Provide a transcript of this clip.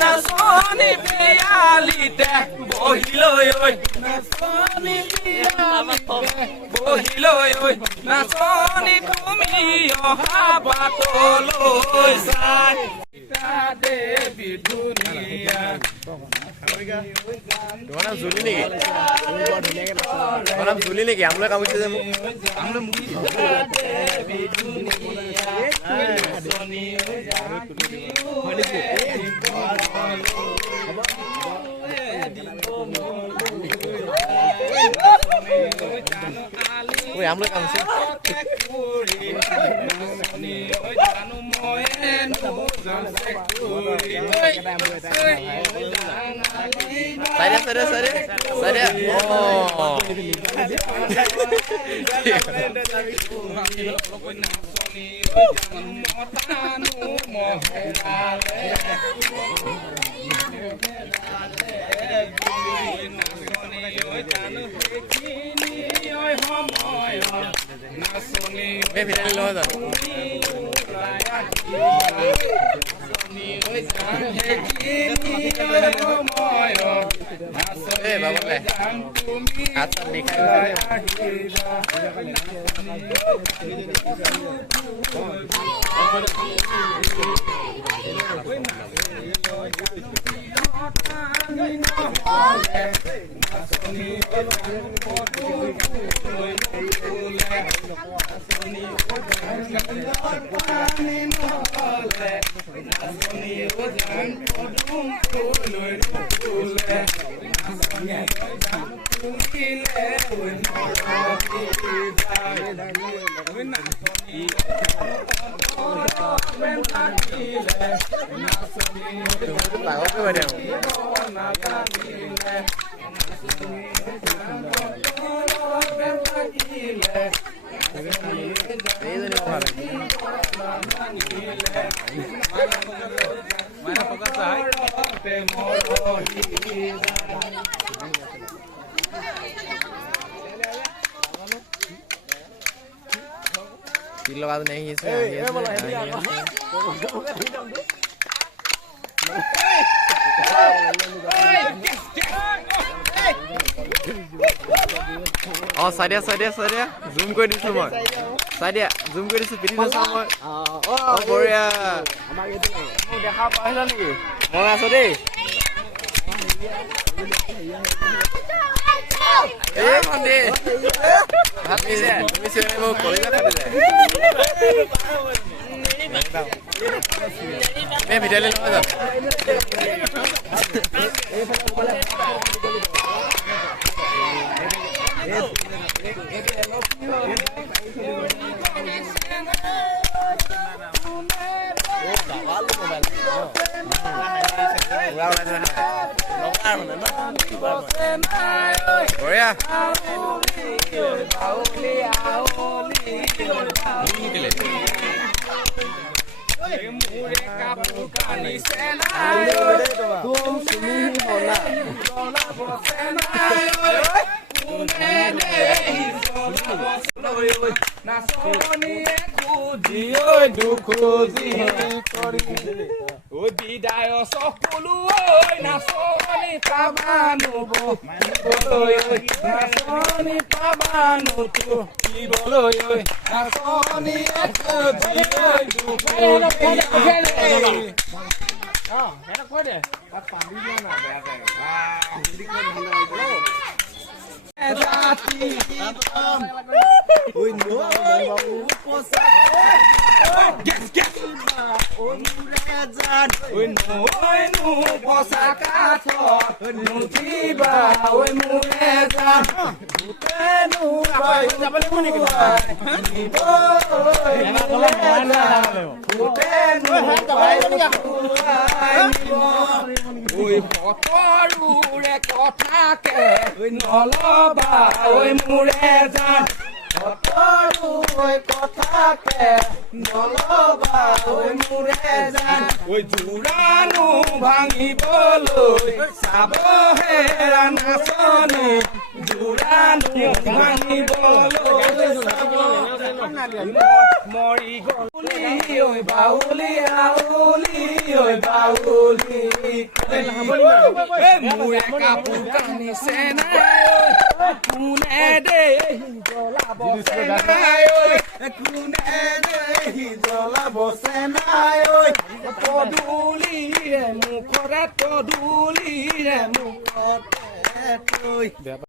নাচনী পিয়ালিতে বহিলৈ ঐ নাচনী বহিলৈ ঐ নাচনী তুমি অহা বাটলৈ চাই দেৱী ধুনীয়া তোমাৰ নাম জুলি নেকি তোমাৰ নাম জুলি নেকি আমলৈ কামুৰিছে যে মোক ঐ আমলৈ কামুৰিছে Saya oh bapak atas Lewat nih oh saya zoom gue di semua saya zoom gue di video sama oh Korea udah apa nih mau ngasih deh Mandi hati deh misalnya mau Korea kan deh video lain apa Korea Bidayo sokulu oi nasoni pabanu bo oi nasoni pabanu tu iboloy oi nasoni ekodi oi ah era kode apa video na bebe ah jati oi no posa get oi no posa kato no tiba oi murezan utenu bai utenu oi potoru re kothake nolaba oi murezan potoru oi kothake nolaba oi murezan oi juranu bhangiboloi sabohera nasoni juranu bhangiboloi মৰি গলি ঐ বাউলি আউলি ঐ বাউলি মোৰে কাপোৰ কানিছে নাই ঐ কোনে দে জ্বলাব নাই ঐ কোনে দে জ্বলাব নাই ঐ পদূলিৰে মুখৰে পদূলিৰে মুখতে